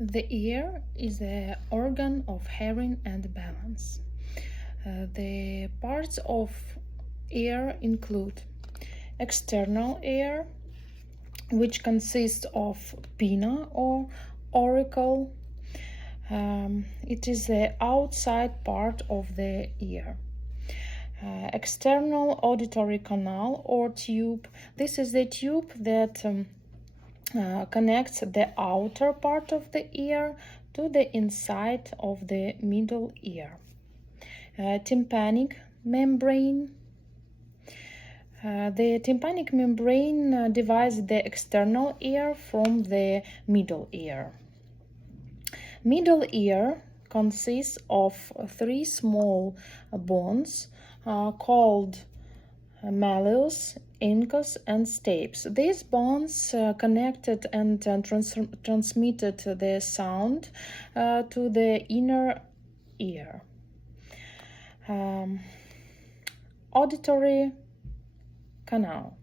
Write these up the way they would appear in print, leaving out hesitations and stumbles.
The ear is the organ of hearing and balance. The parts of ear include external ear, which consists of pinna or auricle. It is the outside part of the ear. External auditory canal or tube. This is the tube that connects the outer part of the ear to the inside of the middle ear. Tympanic membrane. The tympanic membrane divides the external ear from the middle ear. Middle ear consists of three small bones called malleus, incus, and stapes. These bones connected and transmitted the sound to the inner ear. Auditory canal.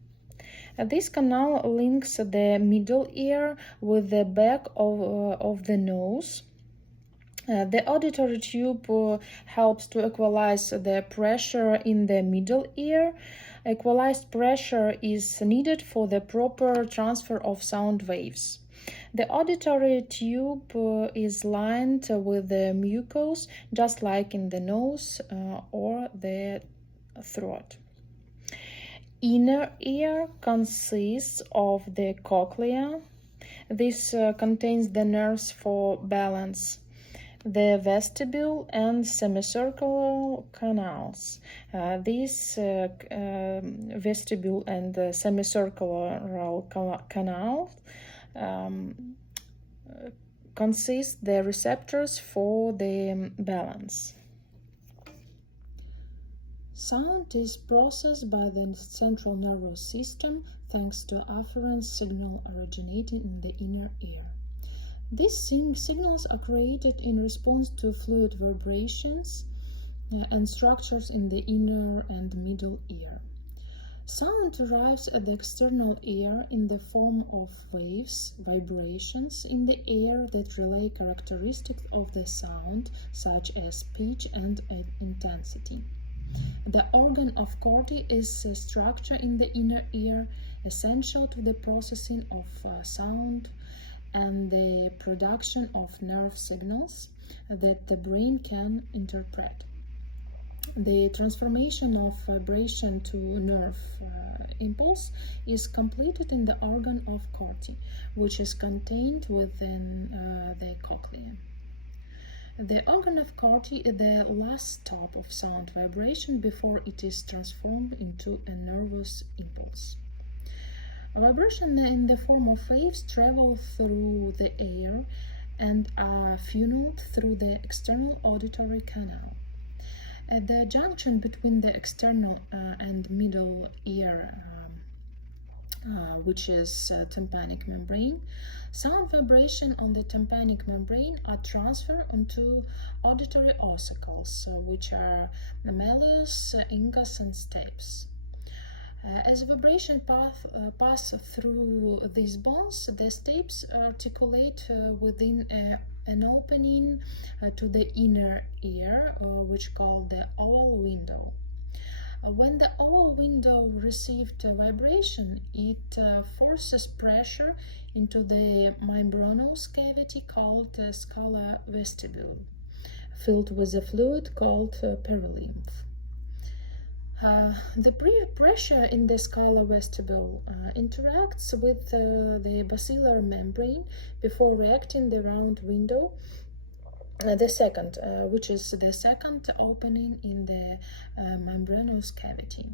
This canal links the middle ear with the back of the nose. The auditory tube helps to equalize the pressure in the middle ear. Equalized pressure is needed for the proper transfer of sound waves. The auditory tube is lined with the mucus, just like in the nose or the throat. Inner ear consists of the cochlea. This contains the nerves for balance, the vestibule and semicircular canals. These vestibule and semicircular canals consist the receptors for the balance. Sound is processed by the central nervous system thanks to afferent signal originating in the inner ear. These signals are created in response to fluid vibrations and structures in the inner and middle ear. Sound arrives at the external ear in the form of waves, vibrations in the air that relay characteristics of the sound, such as pitch and intensity. The organ of Corti is a structure in the inner ear essential to the processing of sound and the production of nerve signals that the brain can interpret. The transformation of vibration to nerve impulse is completed in the organ of Corti, which is contained within the cochlea. The organ of Corti is the last stop of sound vibration before it is transformed into a nervous impulse. A vibration in the form of waves travel through the air and are funneled through the external auditory canal. At the junction between the external and middle ear, which is tympanic membrane, sound vibration on the tympanic membrane are transferred onto auditory ossicles, which are malleus, incus, and stapes. As vibration pass through these bones, the stapes articulate within an opening to the inner ear, which called the oval window. When the oval window received a vibration, it forces pressure into the membranous cavity called the scala vestibule, filled with a fluid called perilymph. The pressure in the scala vestibule interacts with the basilar membrane before reacting the round window, which is the second opening in the membranous cavity.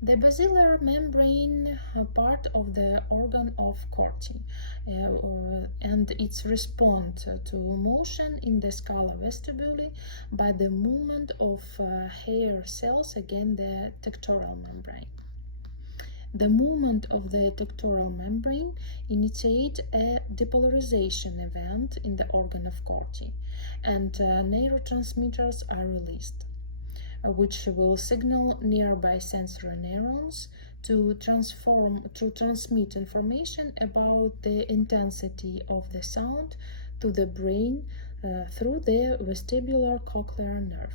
The basilar membrane part of the organ of Corti and its response to motion in the scala vestibule by the movement of hair cells against the tectoral membrane. The movement of the tectoral membrane initiates a depolarization event in the organ of Corti, and neurotransmitters are released, which will signal nearby sensory neurons to transmit information about the intensity of the sound to the brain through the vestibular cochlear nerve.